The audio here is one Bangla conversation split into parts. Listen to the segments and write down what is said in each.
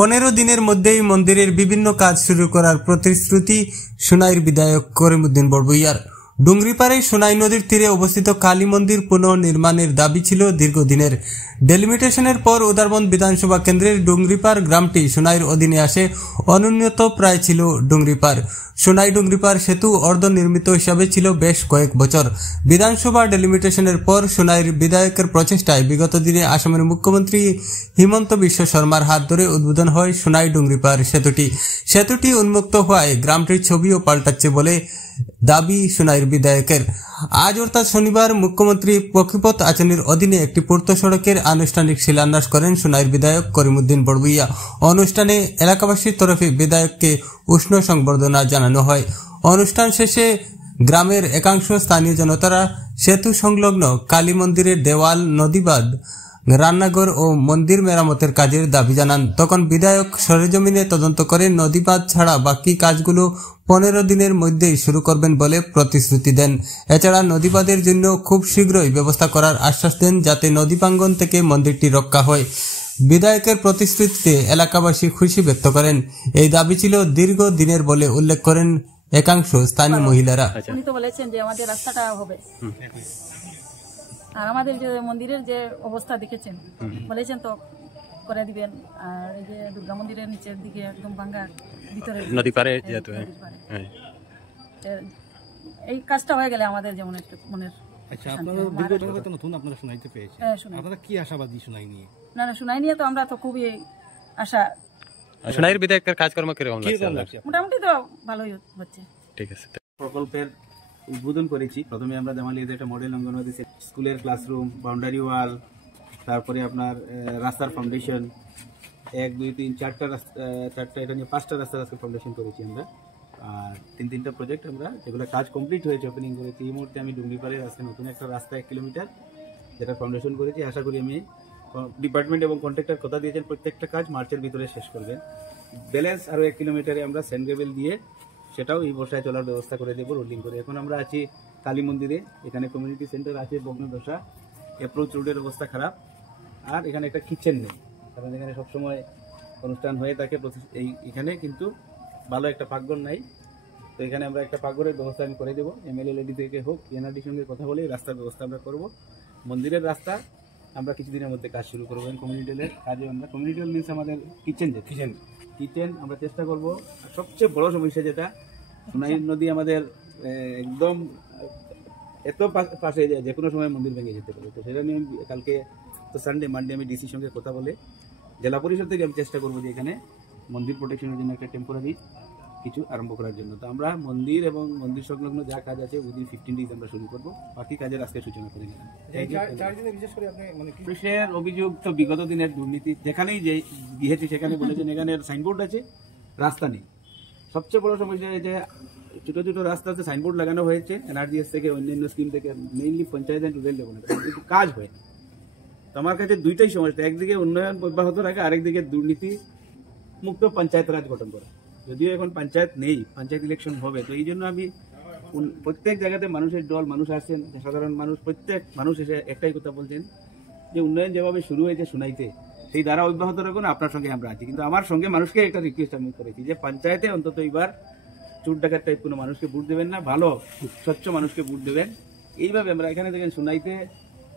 15 দিনের মধ্যেই মন্দিরের বিভিন্ন কাজ শুরু করার প্রতিশ্রুতি সোনাইর বিধায়ক করিমউদ্দিন বড়ভূইয়ার। ডুংরিপাড়ে সোনাই নদীর তীরে অবস্থিত কালী মন্দির পুনর্নির্মাণের দাবি ছিল দীর্ঘদিনের। ডেলিমিটেশনের পর উদারবন্দ বিধানসভা কেন্দ্রের ডুংরিপাড় গ্রামটি সোনাইর অধীনে আসে। অনুন্নত প্রায় ছিল ডুংরিপাড়। সোনাই ডুংরিপাড় সেতু অর্ধনির্মিত হিসাবে ছিল বেশ কয়েক বছর। বিধানসভা ডেলিমিটেশনের পর সোনাইর বিধায়কের প্রচেষ্টায় বিগত দিনে আসামের মুখ্যমন্ত্রী হিমন্ত বিশ্ব শর্মার হাত ধরে উদ্বোধন হয় সোনাই ডুংরিপাড় সেতুটি উন্মুক্ত হওয়ায় গ্রামটির ছবিও পাল্টাচ্ছে বলে দাবি সোনাইর বিধায়কের। আজ অর্থাৎ শনিবার মুখ্যমন্ত্রী পক্ষীপথ আচরণের অধীনে একটি পূর্ত সড়কের আনুষ্ঠানিক শিলান্যাস করেন সোনাইর বিধায়ক করিমউদ্দিন বড়ভূইয়া। অনুষ্ঠানে এলাকাবাসীর তরফে বিধায়ককে উষ্ণ সংবর্ধনা জানানো হয়। অনুষ্ঠান শেষে গ্রামের একাংশ স্থানীয় জনতারা সেতু সংলগ্ন কালী মন্দিরের দেওয়াল, নদীবাঁধ, রান্নাঘর ও মন্দির মেরামতের কাজের দাবি জানান। তখন বিধায়ক সরেজমিনে তদন্ত করে নদীবাঁধ ছাড়া বাকি কাজগুলো 15 দিনের মধ্যেই শুরু করবেন বলে প্রতিশ্রুতি দেন। এছাড়া নদীবাঁধের জন্য খুব শীঘ্রই ব্যবস্থা করার আশ্বাস দেন যাতে নদী প্রাঙ্গণ থেকে মন্দিরটি রক্ষা হয়। বিধায়কের প্রতিশ্রুতিতে এলাকাবাসী খুশি ব্যক্ত করেন। এই দাবি ছিল দীর্ঘ দিনের বলে উল্লেখ করেন একাংশ স্থানীয় মহিলারা। উনি তো বলেছেন যে আমাদের রাস্তাটা হবে, আর আমাদের যে মন্দিরের যে অবস্থা দেখেছেন বলেছেন তো করে দিবেন। আর এই যে দুর্গা মন্দিরের নিচের দিকে একদম ভাঙ্গা ভিতরে নদী পারে যেহেতু এই কাজটা হয়ে গেলে আমাদের যেমন একটু মনের। আচ্ছা, আপনারা দীর্ঘদিন তো নতুন আপনারা শুনাইতে পেয়েছেন, আপনারা কি আশাবাদী শুনাই নিয়ে? না, শুনাই নিয়ে তো আমরা তো খুবই আশা। সোনাইর বিধায়কের কাজকর্ম কিরকম লাগছে? মোটামুটি তো ভালোই হচ্ছে। ঠিক আছে। প্রকল্পের উদ্বোধন করেছি। প্রথমে আমরা জামালিয়াতে একটা মডেল অঙ্গনওয়াড়ি স্কুলের ক্লাসরুম, বাউন্ডারি ওয়াল, তারপরে আপনার রাস্তার ফাউন্ডেশন 1, 2, 3, 4টা এটা নিয়ে 5টা রাস্তার আজকে ফাউন্ডেশন করেছি আমরা। আর 3টা প্রজেক্ট আমরা যেগুলো কাজ কমপ্লিট হয়েছে ওপেনিং করেছি। এই মুহূর্তে আমি ডুংরিপাড়ে আজকে নতুন একটা রাস্তা 1 কিলোমিটার যেটা ফাউন্ডেশন করেছি। আশা করি আমি ডিপার্টমেন্ট এবং কন্ট্রাক্টর কথা দিয়েছেন প্রত্যেকটা কাজ মার্চের ভিতরে শেষ করবেন। ব্যালেন্স আরও 1 কিলোমিটারে আমরা স্যান্ড গ্রেভেল দিয়ে সেটাও এই বর্ষায় চলার ব্যবস্থা করে দেবো রোলিং করে। এখন আমরা আছি কালী মন্দিরে, এখানে কমিউনিটি সেন্টার আছে ভগ্নদশা, অ্যাপ্রোচ রোডের অবস্থা খারাপ, আর এখানে একটা কিচেন নেই, কারণ এখানে সবসময় অনুষ্ঠান হয়ে থাকে। এখানে কিন্তু ভালো একটা পাকঘর নাই, তো এখানে আমরা একটা পাকঘরের ব্যবস্থা আমি করে দেবো। এমএলএ লেডি থেকে হোক, এনআরডির সঙ্গে কথা বলে রাস্তার ব্যবস্থা আমরা করব। মন্দিরের রাস্তা আমরা কিছুদিনের মধ্যে কাজ শুরু করবো। কমিউনিটি হলের কাজে আমরা কমিউনিটি হল মিনস আমাদের কিচেন আমরা চেষ্টা করব। সবচেয়ে বড় সমস্যা যেটা সোনাই নদী আমাদের একদম এত পাশে যে কোনো সময় মন্দির ভেঙে যেতে পারে, তো সেটা নিয়ে কালকে তো সানডে মানডে আমি ডিসির সঙ্গে কথা বলে জেলা পরিষদ থেকে আমি চেষ্টা করবো যে এখানে মন্দির প্রোটেকশনের জন্য একটা টেম্পোরারি কিছু আরম্ভ করার জন্য। তো আমরা মন্দির এবং মন্দির সংলগ্ন যা কাজ আছে উইদিন 15 ডেজ আমরা শুরু করবো। বাকি কাজের আজকে সূচনা করে দিলাম। পুলিশের অভিযোগ তো বিগত দিনের দুর্নীতি, যেখানেই গিয়েছি সেখানে বলেছেন এখানে সাইনবোর্ড আছে, রাস্তা নেই। সবচেয়ে বড় সমস্যা যে ছোট ছোট রাস্তাতে সাইনবোর্ড লাগানো হয়েছে এনআরডিএস থেকে, অন্যান্য স্কিম থেকে, mainly panchayat and rural development, কিন্তু কাজ হয়। তো আমার কাছে দুইটাই সমস্যা, একদিকে উন্নয়ন অব্যাহত রাখা, আরেকদিকে দুর্নীতি মুক্ত পঞ্চায়েত রাজ গঠন করা। যদিও এখন পঞ্চায়েত নেই, পঞ্চায়েত ইলেকশন হবে, তো এই জন্য আমি প্রত্যেক জায়গাতে মানুষের দল, মানুষ আসছেন, সাধারণ মানুষ, প্রত্যেক মানুষ এসে একটাই কথা বলছেন যে উন্নয়ন যেভাবে শুরু হয়েছে সোনাইতে সেই দ্বারা অব্যাহত রাখুন, আপনার সঙ্গে আমরা আছি। কিন্তু আমার সঙ্গে মানুষকে একটা রিকোয়েস্ট আমি করেছি যে পঞ্চায়েতে অন্তত এবার চোর ডাকাত টাইপ কোনো মানুষকে ভোট দেবেন না, ভালো স্বচ্ছ মানুষকে ভোট দেবেন। এইভাবে আমরা এখানে দেখেন সোনাইতে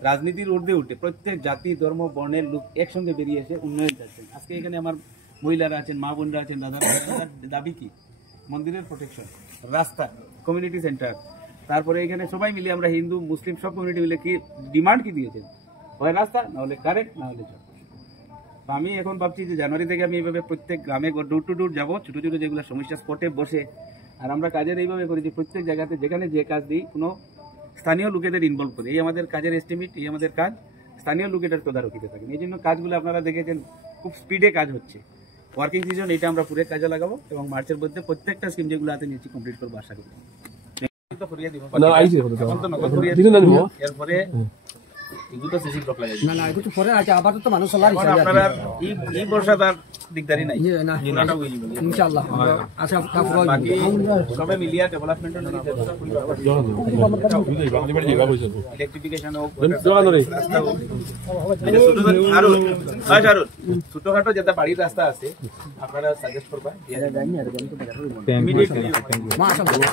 রাজনীতির ঊর্ধ্বে উঠে প্রত্যেক জাতি, ধর্ম, বর্ণের লোক একসঙ্গে বেরিয়ে এসে উন্নয়ন চাচ্ছেন। আজকে এখানে আমার মহিলারা আছেন, মা বোনরা আছেন, দাদারা। দাবি কি? মন্দিরের প্রোটেকশন, রাস্তা, কমিউনিটি সেন্টার, তারপরে এখানে সবাই মিলে আমরা হিন্দু মুসলিম সব কমিউনিটি মিলে কি ডিমান্ড কি দিয়েছেন, হয় রাস্তা, না হলে কারেন্ট, না হলে জল। তো আমি এখন ভাবছি যে জানুয়ারি থেকে আমি এইভাবে প্রত্যেক গ্রামে ডোর টু ডোর যাবো, ছোটো ছোটো যেগুলো সমস্যা স্পটে বসে। আর আমরা কাজের এইভাবে করি যে প্রত্যেক জায়গাতে যেখানে যে কাজ দিই কোনো স্থানীয় লোকেদের ইনভলভ করি। এই আমাদের কাজের এস্টিমেট, এই আমাদের কাজ স্থানীয় লোকেদের তদারকিতে থাকেন। এই জন্য কাজগুলো আপনারা দেখেছেন খুব স্পিডে কাজ হচ্ছে। ওয়ার্কিং সিজন এটা আমরা পুরো কাজে লাগাবো এবং মার্চের মধ্যে প্রত্যেকটা স্কিম যেগুলো হাতে নিয়েছি কমপ্লিট করবো আশা করি। এরপরে এগুলো সিসি ব্লক লাগাই, আপনারা এই বর্ষা তার দিকদারি নাই পুরাটা হয়ে যাবে ইনশাআল্লাহ আশা কাফর বাকি সবে মিলিয়া ডেভেলপমেন্টের লাগি ইলেকট্রিফিকেশন হোক ছোটখাটো যেটা বাড়ির রাস্তা আছে আপনারা সাজেস্ট করবা মাশাআল্লাহ